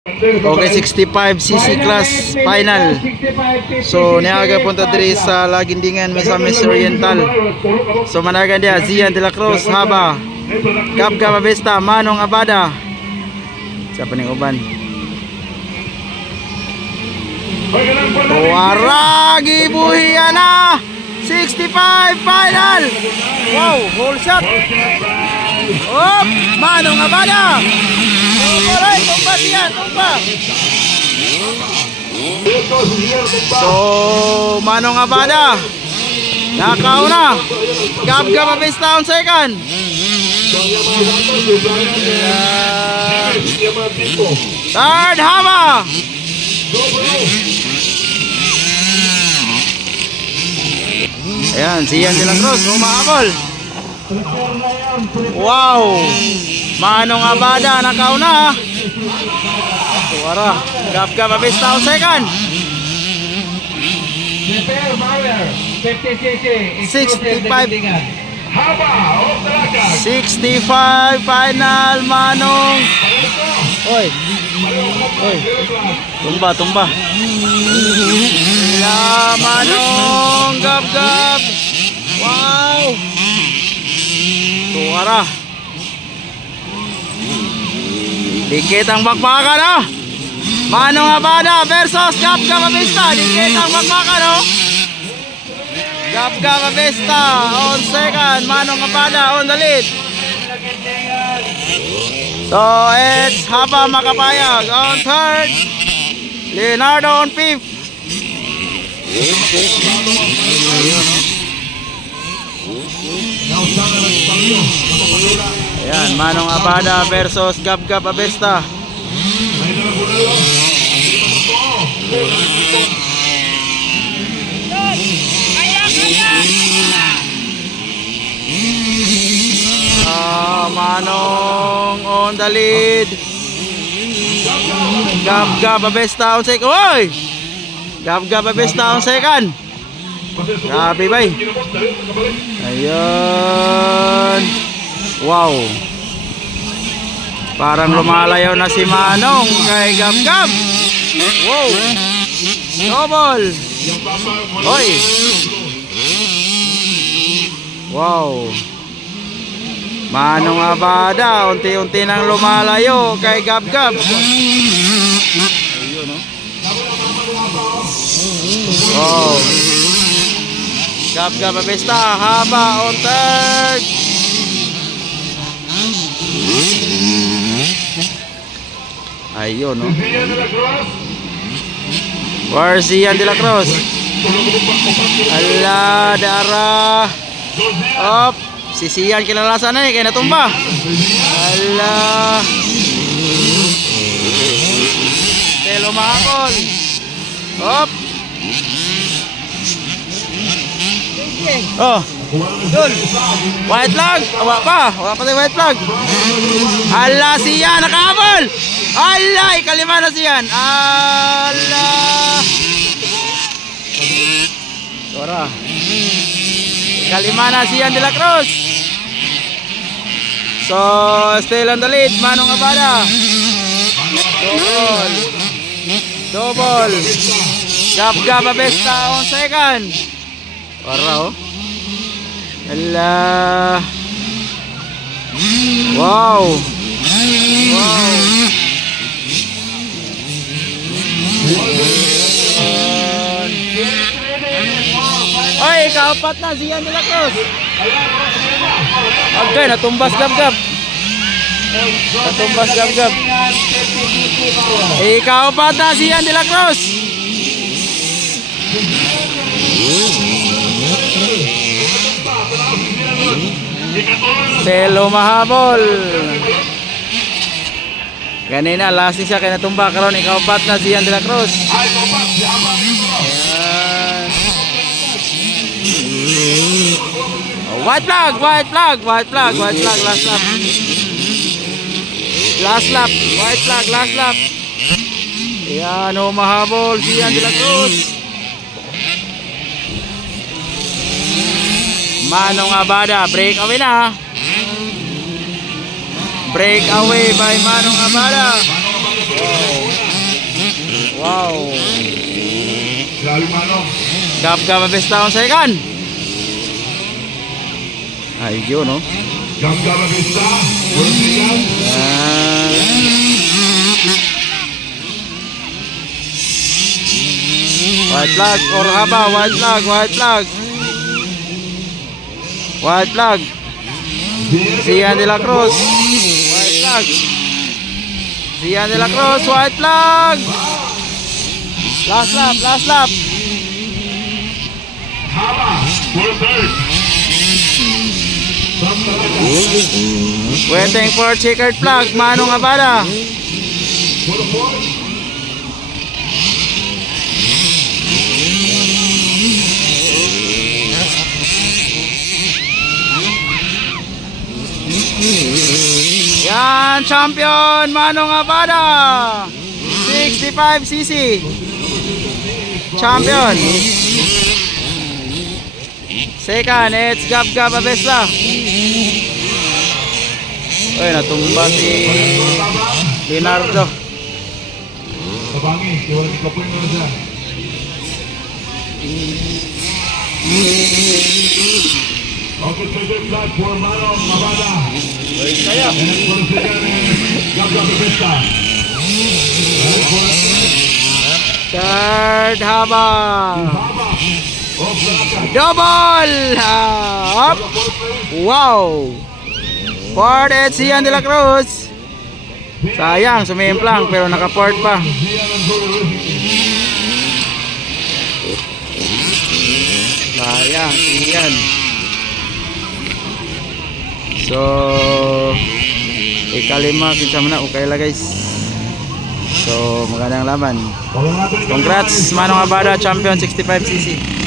Okay, 65cc class final. So niaga punta diri sa Lagindingan, Misamis Oriental. So managan dia Zian de la Cruz, Haba, Gab Abesta, Manong Abada. Siapa ning uban? Tuaragi Buhiana 65 final. Wow, whole shot. Oh, Manong Abada. Alright, tumba siya, tumba. So, Manong Abada nakauna. Gab Abesta on second. Third, Haba. Ayan, si Ian de la Cruz umaabol. Wow, Manong Abada nakauna. Tuwara, Gab Abesta on second. 65 final, Manong. Oy, tumba. Ya, Manong, Gab. Wow. Tuwara. Dikit ang bakbakan, oh. Manong Abada versus Gab Abesta. Dikit ang bakbakan, oh. Gab Abesta on second, Manong Abada on the lead. So it's Haba Makapayag on third, Leonardo on fifth. Ayan, Manong Abada versus Gab Abesta. Manong on the lead. Gab Abesta on second. Oy! Gab Abesta on second. Grabe bay. Ayun. Wow. Parang lumalayaw na si Manong kay Gab. Wow. Double. Oy. Wow. Manong Abada unti-unti nang lumalayo kay Gab. Ayun, no? Wow. Gab Abesta, Haba on third. Ayun, no? Where's Ian de la Cruz? Ala, darah. Op. Sisiyan kinalasan na kaya natumba. Ala. Telo mahakol. Hop. Oh. Dun. White flag. Wala pa tayo white flag. Ala, siya nakahabol. Ala, ikalima na siyan. Ala. Tora. Ikalima na siyan de la Cruz. So, still on the lead, Manong Abada. Double. Gab Abesta on second. Ora, oh. Ala. Wow. Oy, kaupat na si Ian de la Cruz. Okay, natumbas Gab. Natumbas Gab. Kaupat na si Ian de la Cruz. Telo mahabol. Ganina last siya kay natumba karon ikaupat na si Ian de la Cruz. White flag, last lap, white flag, last lap. Ayan, mahabol si Ian de la Cruz. Manong Abada, break away na. Break away by Manong Abada. Wow. Galing Manong. Gab-gab Abesta on second. Ay, yun, no? Gab-gab Abesta. Walang sigang. White flag or haba, white flag, white flag. White flag. Zian de la Cruz. White flag. Zian de la Cruz, white flag. Last lap, last lap. Haba. Full third. Waiting for checkered flag, Manong Abada. Full fourth. Yan, champion Manong Abada. 65cc. Champion. Second, it's Gab-gab Abesta. Ay, natumba si Leonardo. Tabangi. Kaya walang ikapoy na dyan. Okay, second flag for Manong Abada. Kaya. And for the second, Gab-gab Abesta. And for the Third haba. Haba. Off the attack. Double. Up. Wow. Fourth, it's Zian de la Cruz. Sayang, sumimplang pero naka-fourth pa. Sayang, Zian. So, ikalima, kinsa man na, okay lang guys. So, magandang laban. Congrats, Manong Abada, champion 65cc.